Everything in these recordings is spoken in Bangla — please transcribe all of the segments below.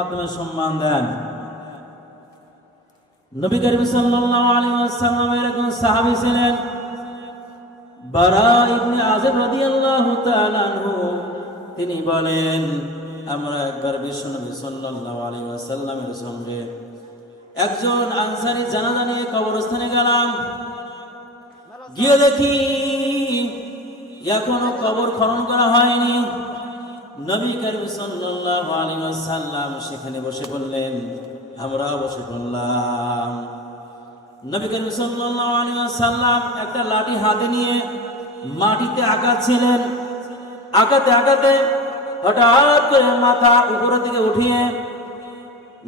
মাধ্যমে সম্মান দেন। নবী করিম সাল্লাল্লাহু আলাইহি ওয়াসাল্লামের একজন সাহাবী ছিলেন বারা ইবনে আযিব রাদিয়াল্লাহু তাআলা আনহু। তিনি বলেন, আমরা একবার বিশ্বনবী সাল্লাল্লাহু আলাইহি ওয়াসাল্লামের সঙ্গে একজন আনসারী জানাজা নিয়ে কবরস্থানে গেলাম। গিয়ে দেখি এখনো কবর খনন করা হয়নি। নবী করিম সাল্লাল্লাহু আলাইহি ওয়াসাল্লাম সেখানে বসে পড়লেন, আমরাও বসে পড়লাম। নবী করিম সাল্লাল্লাহু আলাইহি ওয়াসাল্লাম একটা লাঠি হাতে নিয়ে মাটিতে আঁকাচ্ছিলেন। আঁকাতে আঁকাতে হঠাৎ করে মাথা উপরের দিকে উঠিয়ে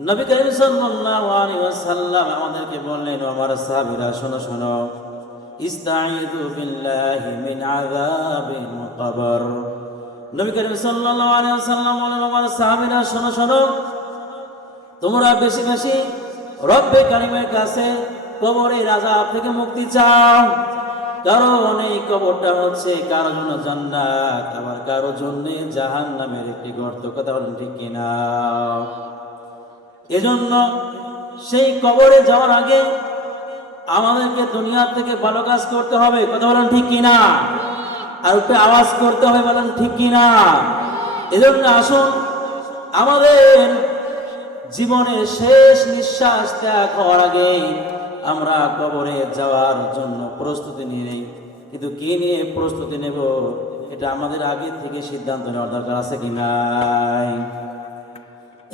নবী করিম সাল্লাল্লাহু আলাইহি ওয়াসাল্লাম আমাদেরকে বললেন, আমার সাহাবীরা শোনো শোনো, ইস্তাঈযু বিল্লাহি মিন আযাবিল কবর। নবী করিম সাল্লাল্লাহু আলাইহি ওয়াসাল্লাম বলেন, আমার সাহাবীরা শোনো শোনো, তোমরা বেশি বেশি রব্বে কারীমের কাছে কবরের আযাব থেকে মুক্তি চাও। কারণ এই কবরটা হচ্ছে কারো জন্য জান্নাত, আবার কারো জন্য জাহান্নামের একটি গর্ত। কথা বলেন ঠিক কিনা? এজন্য সেই কবরে যাওয়ার আগে আমাদেরকে দুনিয়া থেকে ভালো কাজ করতে হবে। কথা বলেন ঠিক কিনা? আর একটু আওয়াজ করতে হবে, বলেন ঠিক কিনা? এজন্য আসুন আমাদের জীবনের শেষ নিঃশ্বাস ত্যাগ হওয়ার আগে আমরা কবরে যাওয়ার জন্য প্রস্তুতি নিয়ে নেই। কিন্তু কি নিয়ে প্রস্তুতি নেব, এটা আমাদের আগে থেকে সিদ্ধান্ত নেওয়ার দরকার আছে কি নাই?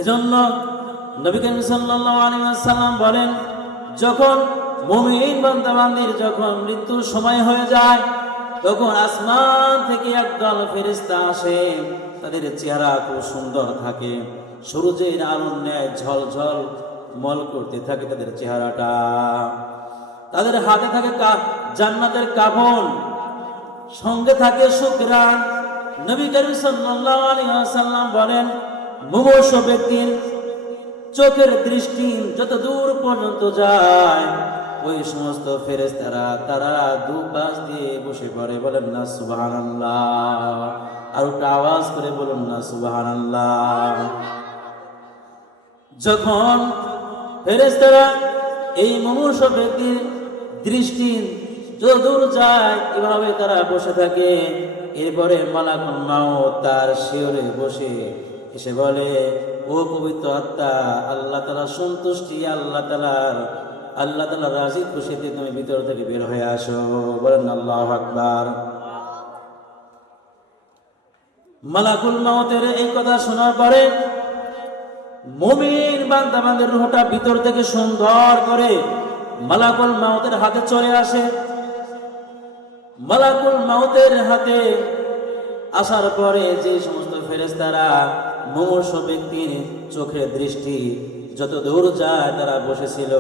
এজন্য নবী করিম সাল্লাল্লাহু আলাইহি ওয়াসাল্লাম বলেন, যখন মুমিন বান্দা বান্দির যখন মৃত্যুর সময় হয়ে যায়, তখন আসমান থেকে একদল ফেরেশতা আসে। তাদের চেহারা খুব সুন্দর থাকে, সূর্যের আলোর ন্যায় ঝলঝল মল করতে থাকে তাদের চেহারাটা। তাদের হাতে থাকে জান্নাতের কাফন, সঙ্গে থাকে শুকরান। নবী করিম সাল্লাল্লাহু আলাইহি ওয়াসাল্লাম বলেন, মুমূর্ষ ব্যক্তির চোখের দৃষ্টি যত দূর পর্যন্ত যায়, ওই সমস্ত ফেরেশতারা তারা দুপাশ দিয়ে বসে পড়ে। বলেন না সুবহানাল্লাহ? আর একটা আওয়াজ করে বলুন না সুবহানাল্লাহ? যখন ফেরেশতারা এই মুমূর্ষ ব্যক্তির দৃষ্টি যত দূর যায়, এভাবে তারা বসে থাকে। এরপরে মালাকুল মাউত তার শিয়রে বসে এসে বলে, ও পবিত্র আত্মা, আল্লাহ তাআলার সন্তুষ্টি, আল্লাহ তাআলার রাজি খুশিতে তুমি ভিতর থেকে বের হয়ে আসো। বলেন আল্লাহু আকবার। মালাকুল মাউতের এই কথা শোনার পরে মুমিন বান্দা বান্দির রূহটা ভিতর থেকে সুন্দর করে মালাকুল মাউতের হাতে চলে আসে। মালাকুল মাউতের হাতে আসার পরে যে সমস্ত ফেরেশতারা মুমূর্ষ ব্যক্তির চোখের দৃষ্টি যত দূর যায় তারা বসেছিল,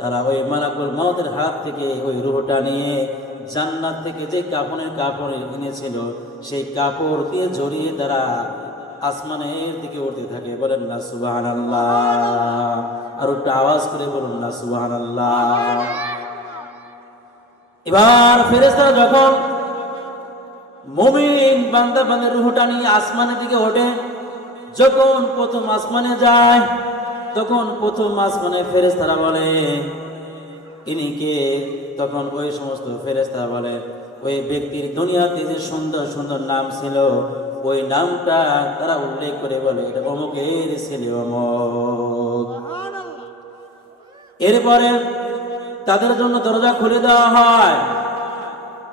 তারা ওই মালাকুল মাউতের হাত থেকে ওই রূহটা নিয়ে জান্নাত থেকে যে কাপড় এনেছিল, সেই কাপড় দিয়ে জড়িয়ে তারা আসমানের দিকে উঠতে থাকে। বলেন না সুবহানাল্লাহ? আর একটা আওয়াজ করে বলুন না সুবহানাল্লাহ? এবার ফেরেশতারা যখন মুমিন বান্দা বান্দার রূহটা নিয়ে আসমানের দিকে ওঠে, যখন প্রথম আসমানে যায়, তখন প্রথম আসমানে ফেরেশতারা বলে, ইনি কে? তখন ওই সমস্ত ফেরেশতারা বলে, ওই ব্যক্তির দুনিয়াতে যে সুন্দর সুন্দর নাম ছিল, ওই নামটা তারা উল্লেখ করে বলে, এটা অমুকের ছেলে অমুক। এরপরে তাদের জন্য দরজা খুলে দেওয়া হয়।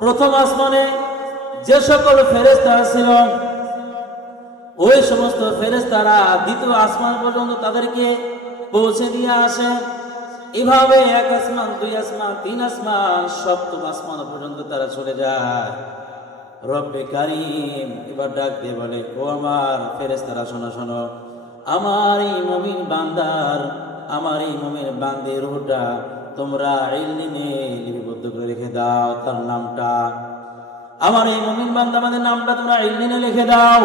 প্রথম আসমানে যে সকল ফেরেশতা ছিল, ওই সমস্ত ফেরেশতারা দ্বিতীয় আসমান পর্যন্ত তাদেরকে পৌঁছে দিয়ে আসে। এভাবে এক আসমান, দুই আসমান, তিন আসমান, সপ্তম আসমান পর্যন্ত তারা চলে যায়। রব্বে কারীম এবার ডাক দিয়ে বলে, ও আমার ফেরেশতারা শোনো শোনো, আমার এই মুমিন বান্দার রূহটা তোমরা ইল্লিনে লিপিবদ্ধ করে রেখে দাও। তার নামটা, আমার এই মুমিন বান্দার নামটা তোমরা ইল্লিনে লিখে দাও।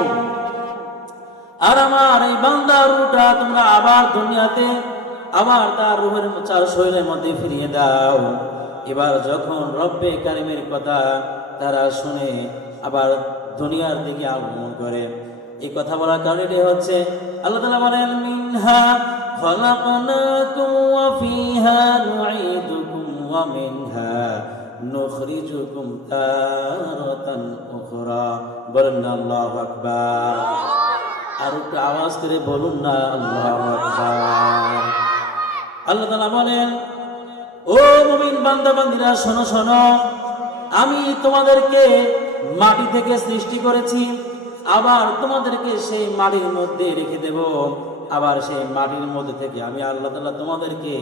আর আমার এই বান্দার রূহটা তোমরা আবার দুনিয়াতে আবার তার রূহের শরীরের মধ্যে ফিরিয়ে দাও। এবার যখন রব্বে কারীমের কথা তারা শুনে আবার দুনিয়ার দিকে আগমন করে, এই কথা বলার কারণ এটাই হচ্ছে, আল্লাহ তাআলা বলেন, মিনহা খলাকনাকুম ওয়া ফিহা নুঈদুকুম ওয়া মিনহা নুখরিজুকুম তারাতান উখরা। বলেন আল্লাহু আকবার। আর একটু আওয়াজ করে বলুন না আল্লাহু আকবার। আল্লাহ তাআলা বলেন, ও মুমিন বান্দা বান্দীরা শোনো শোনো, আমি তোমাদেরকে মাটি থেকে সৃষ্টি করেছি, আবার তোমাদেরকে সেই মাটির মধ্যে রেখে দেব, আবার সেই মাটির মধ্যে থেকে আমি আল্লাহ তাআলা তোমাদেরকে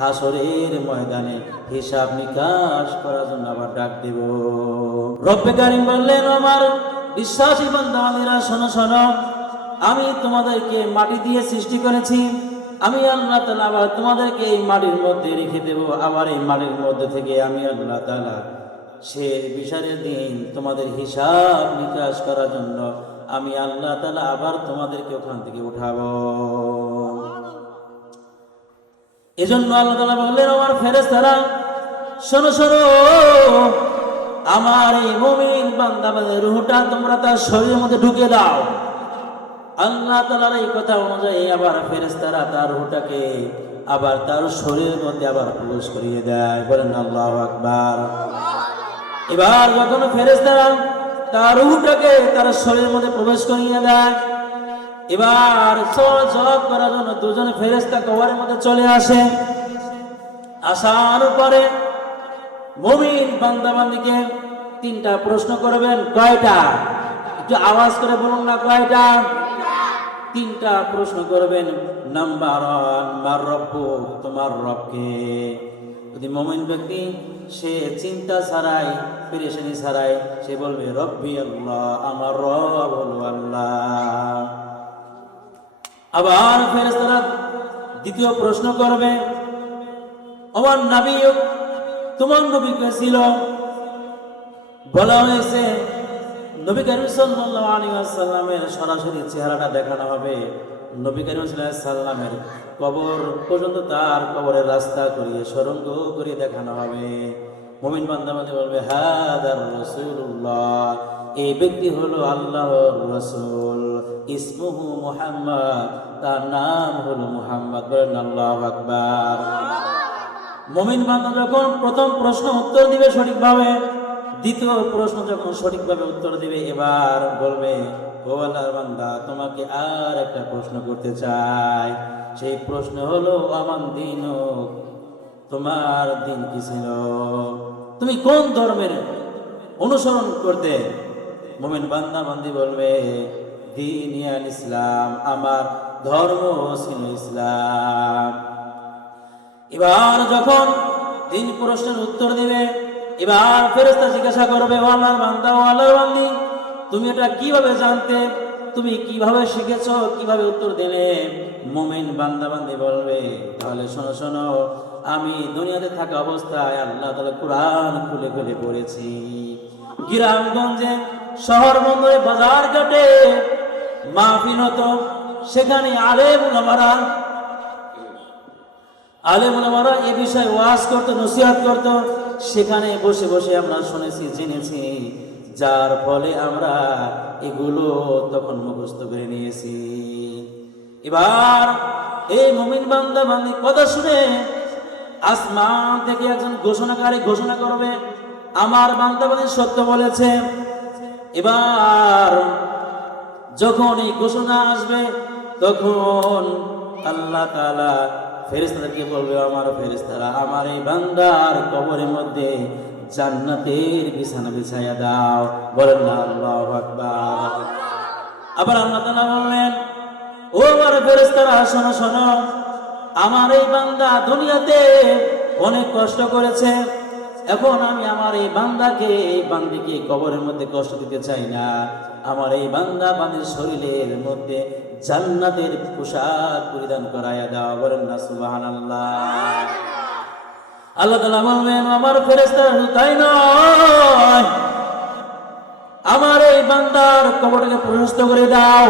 হাসরের ময়দানে হিসাব নিকাশ করার জন্য আবার ডাক দেব। রব্বে কারীম বললেন, আমার বিশ্বাসী বান্দা বান্দীরা শোনো শোনো, আমি তোমাদেরকে মাটি দিয়ে সৃষ্টি করেছি, আমি আল্লাহ তাআলা আবার তোমাদেরকে এই মাটির মধ্যে রেখে দেব, আবার এই মাটির মধ্যে থেকে আমি আল্লাহ তাআলা সে বিচারের দিন তোমাদের হিসাব নিকাশ করার জন্য আমি আল্লাহ তাআলা আবার তোমাদেরকে ওখান থেকে উঠাবো। এজন্য আল্লাহ তাআলা বললেন, আমার ফেরেশতারা শোনো শোনো, আমার এই মুমিন বান্দা বান্দার রূহটা তোমরা তার শরীরের মধ্যে ঢুকে দাও। আল্লাহ তাআলার এই কথা অনুযায়ী আবার ফেরেশতারা তার রূহটাকে আবার তার শরীরের মধ্যে আবার প্রবেশ করিয়ে দেয়। বলেন আল্লাহু আকবার। এবার যখন ফেরেশতারা তার রূহটাকে তার শরীরের মধ্যে প্রবেশ করিয়ে দেয়, এবার সওয়াল জবাব করার জন্য দুজন ফেরেশতা কবরের মধ্যে চলে আসে। আসার পরে মুমিন বান্দা বান্দীকে তিনটা প্রশ্ন করবেন। কয়টা? একটু আওয়াজ করে বলুন না, কয়টা? তিনটা প্রশ্ন করবেন। নাম্বার 1, মার রব্বুক, তোমার রবকে। যদি মুমিন ব্যক্তি সে চিন্তা ছাড়াই পেরেশানি ছাড়াই সে বলবে রব্বি আল্লাহ, আমার রব হলো আল্লাহ। আবার ফেরেশতারা দ্বিতীয় প্রশ্ন করবে, আমার নবী, তোমার নবী কে ছিল? বলা হয়েছে নবী করিম সাল্লাল্লাহু আলাইহি ওয়াসাল্লামের সরাসরি চেহারাটা দেখানো হবে। নবী করিম সাল্লাল্লাহু আলাইহি ওয়াসাল্লামের কবর পর্যন্ত তার কবরের রাস্তা করিয়ে সুড়ঙ্গ করে দেখানো হবে। মুমিন বান্দা বান্দী বলবে হাদার রাসূলুল্লাহ, এই ব্যক্তি হলো আল্লাহর রাসূল, ইসমুহু মুহাম্মদ, তার নাম হলো মুহাম্মদ। বলেন আল্লাহু আকবার। মুমিন বান্দা যখন প্রথম প্রশ্ন উত্তর দিবে সঠিকভাবে, দ্বিতীয় প্রশ্ন যখন সঠিকভাবে উত্তর দিবে, এবার বলবে ও আল্লাহর বান্দা, তোমাকে আর একটা প্রশ্ন করতে চাই। সেই প্রশ্ন হলো আমান দিন, তোমার দিন কি ছিল? তুমি কোন ধর্মের অনুসরণ করতে? মুমিন বান্দা বান্দি বলবে দিন ইয়াল ইসলাম, আমার ধর্ম ছিল ইসলাম। এবার যখন তিন প্রশ্নের উত্তর দিবে, এবার ফেরেশতা জিজ্ঞাসা করবে ও আল্লাহর বান্দা, ও আল্লাহর বান্দি, তুমি এটা কিভাবে জানতে? তুমি কিভাবে শিখেছো? কিভাবে উত্তর দিলে? মুমিন বান্দা বান্দি বলবে তাহলে শোনো শোনো, আমি দুনিয়াতে থাকা অবস্থায় আল্লাহ তাআলা কুরআন খুলে খুলে পড়েছি। গ্রামগঞ্জে, শহর বন্দরে, বাজার ঘাটে মাহফিল হতো, সেখানে আলেম উলামারা এ বিষয়ে ওয়াজ করতো, নসিহত করতো, সেখানে বসে বসে আমরা শুনেছি, জেনেছি, যার ফলে আমরা এগুলো তখন মুখস্থ করে নিয়েছি। এবার এই মুমিন বান্দা বান্দি কথা শুনে আসমান থেকে একজন ঘোষণাকারী ঘোষণা করবে আমার বান্দা বান্দি সত্য বলেছে। এবার যখন এই ঘোষণা আসবে তখন আল্লাহ তাআলা ফেরেশতাদেরকে বলবে আমার ফেরেশতারা, আমার এই বান্দার কবরের মধ্যে জান্নাতের বিছানা বিছাইয়া দাও। বলেন না আল্লাহু আকবার। আবার আল্লাহ তাআলা বললেন ও আমার ফেরেশতারা শোনো শোনো, আমার এই বান্দা দুনিয়াতে অনেক কষ্ট করেছে, এখন আমি আমার এই বান্দাকে, এই বান্দিকে কবরের মধ্যে কষ্ট দিতে চাই না। আমার এই বান্দা বান্দির শরীরের মধ্যে জান্নাতের পোশাক পরিধান করাইয়া দাও। বলেন না সুবহানাল্লাহ। আল্লাহ তাআলা বলবেন আমার ফেরেশতারা তাই নয়, আমার এই বান্দার কবরটাকে প্রশস্ত করে দাও।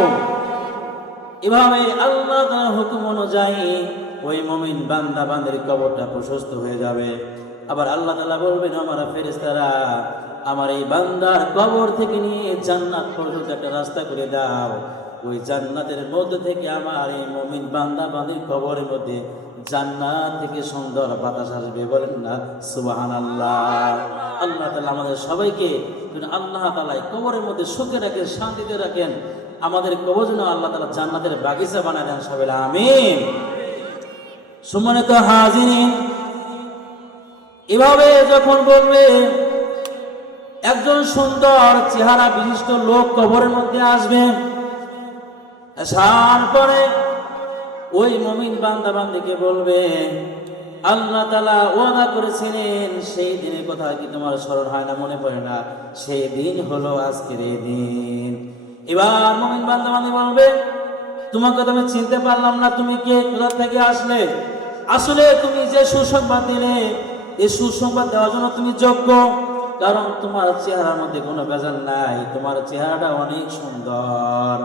এভাবে আল্লাহ তাআলার হুকুম অনুযায়ী ওই মুমিন বান্দা বান্দির কবরটা প্রশস্ত হয়ে যাবে। আবার আল্লাহ তাআলা বলবেন আমার ফেরেশতারা, আমার এই বান্দার কবর থেকে নিয়ে জান্নাত পর্যন্ত একটা রাস্তা করে দাও। ওই জান্নাতের মধ্যে থেকে আমার এই মুমিন বান্দা বান্দির কবরের মধ্যে জান্নাত থেকে সুন্দর বাতাস আসবে, বলেন না সুবহানাল্লাহ। আল্লাহ তাআলা আমাদের সবাইকে আল্লাহ তাআলা কবরের মধ্যে সুখে রাখেন, শান্তিতে রাখেন, আমাদের কবর যেন আল্লাহ তাআলা জান্নাতের বাগিচা বানায় দেন, সবাই আমিন। সম্মানিত হাজিরিন, এভাবে যখন বলবে একজন সুন্দর চেহারা বিশিষ্ট লোক কবরের মধ্যে আসবে, আসার পরে ওই মুমিন বান্দা বান্দিকে বলবে আল্লাহ তাআলা ওয়াদা করেছিলেন, সেই দিনের কথা কি তোমার স্মরণ হয় না, মনে পড়ে না? সেই দিন হলো আজকের এই দিন। এবার মুমিন বান্দা বান্দি বলবে তোমাকে তো আমি চিনতে পারলাম না, তুমি কে, কোথা থেকে আসলে? আসলে তুমি যে সুসংবাদ দিলে এই সুসংবাদ দেওয়ার জন্য তুমি যোগ্য, কারণ তোমার চেহারার মধ্যে কোনো ভেজাল নাই, তোমার চেহারাটা অনেক সুন্দর।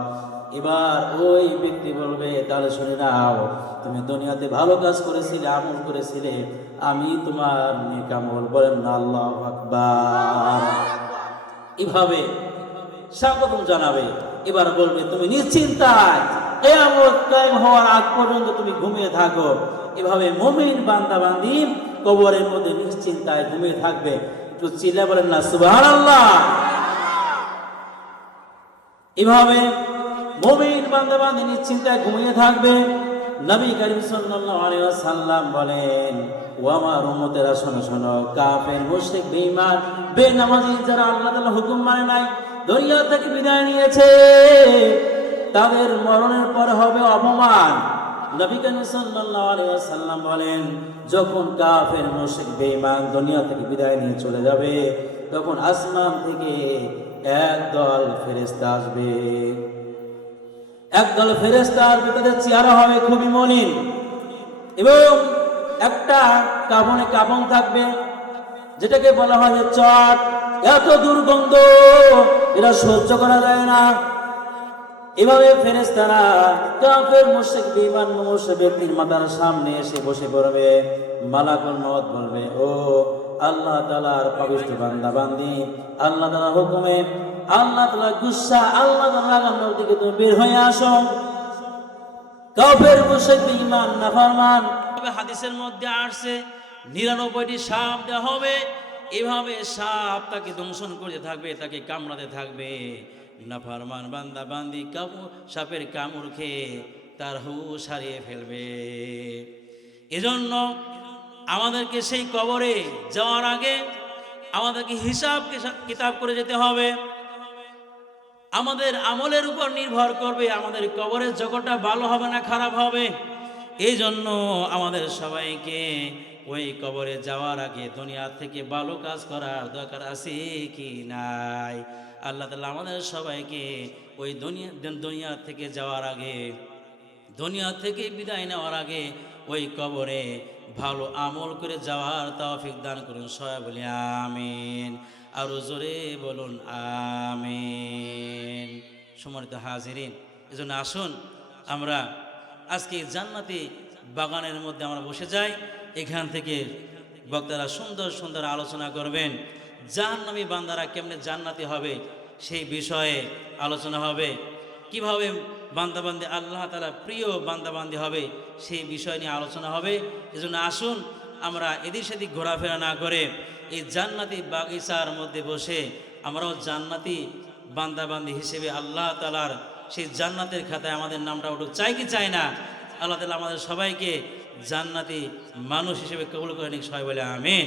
এবার ওই ব্যক্তি বলবে তাহলে শুনে নাও, তুমি দুনিয়াতে ভালো কাজ করেছিলে, আমল করেছিলে, আমি তোমার নেক আমল, বলেন না আল্লাহু আকবার। এভাবে স্বাগতম জানাবে। এবার বলবে তুমি নিশ্চিন্তায় কিয়ামত কায়েম হওয়ার আগ পর্যন্ত তুমি ঘুমিয়ে থাকো। এভাবে মুমিন বান্দা বান্দি কবরের মধ্যে নিশ্চিন্তায় ঘুমিয়ে থাকবে। একটু চিল্লায়ে বলেন না সুবহানাল্লাহ। এভাবে মুমিন বান্দা বান্দি নিশ্চিন্তায় ঘুমিয়ে থাকবে। নবী করিম সাল্লাল্লাহু আলাইহি ওয়াসাল্লাম বলেন, ও আমার উম্মতেরা শোনো শোনো, কাফের মুশরিক বেঈমান বেনামাজি যারা আল্লাহ তাআলার হুকুম মানে নাই, দুনিয়া থেকে বিদায় নিয়েছে, তাদের মরণের পর হবে অপমান। নবী করিম সাল্লাল্লাহু আলাইহি ওয়াসাল্লাম বলেন, যখন কাফের মুশরিক বেঈমান দুনিয়া থেকে বিদায় নিয়ে চলে যাবে, তখন আসমান থেকে একদল ফেরেশতা আসবে। একদল ফেরেশতা আসবে, তাদের চেহারা হবে খুবই মলিন এবং একটা কাফনে কাফন থাকবে, যেটাকে বলা হয় যে চট। এত দুর্গন্ধ, এরা সহ্য করা যায় না। এভাবে ফেরেশতারা কাফের মুশরিক বেঈমান মুশরিক ব্যক্তির মাথার সামনে এসে বসে পড়বে। মালাকুল মউত বলবে, ও আল্লাহ তাআলার পবিত্র বান্দা বান্দি, আল্লাহ তাআলার হুকুমে, আল্লাহ তাআলার গুসা, আল্লাহ তাআলার আগানোর দিকে তুমি বের হয়ে আসো। কাফের মুশরিক বেঈমান নাফরমান, হাদিসের মধ্যে আসছে 99টি সাপ দেওয়া হবে। এভাবে সাপ তাকে দংশন করতে থাকবে, তাকে কামড়াতে থাকবে। নাফরমান বান্দা বান্দি সাপের কামড় খেয়ে তার হুঁশ হারিয়ে ফেলবে। এজন্য আমাদেরকে সেই কবরে যাওয়ার আগে আমাদেরকে হিসাব কিতাব করে যেতে হবে। আমাদের আমলের উপর নির্ভর করবে আমাদের কবরের জগৎটা ভালো হবে না খারাপ হবে। এই জন্য আমাদের সবাইকে ওই কবরে যাওয়ার আগে দুনিয়া থেকে ভালো কাজ করার দরকার আছে কি নাই? আল্লাহ তাআলা আমাদের সবাইকে ওই দুনিয়া থেকে যাওয়ার আগে, দুনিয়া থেকে বিদায় নেওয়ার আগে ওই কবরে ভালো আমল করে যাওয়ার তৌফিক দান করুন। সবাই বলি আমিন, আর জোরে বলুন আমিন। সম্মানিত হাজিরিন, এজন্য আসুন আমরা আজকে জান্নাতি বাগানের মধ্যে আমরা বসে যাই। এখান থেকে বক্তারা সুন্দর সুন্দর আলোচনা করবেন। জাহান্নামী বান্দারা কেমনে জান্নাতি হবে সেই বিষয়ে আলোচনা হবে। কিভাবে বান্দাবান্দি আল্লাহ তাআলা প্রিয় বান্দাবান্দি হবে সেই বিষয় নিয়ে আলোচনা হবে। এজন্য আসুন আমরা এদিক সেদিক ঘোরাফেরা না করে এই জান্নাতি বাগিচার মধ্যে বসে আমরাও জান্নাতি বান্দাবান্দি হিসেবে আল্লাহ তাআলার সেই জান্নাতের খাতায় আমাদের নামটা উঠুক। চাই কি চাই না? আল্লাহ তাআলা আমাদের সবাইকে জান্নাতি মানুষ হিসেবে কবুল করে নিক। সবাই বলে আমিন।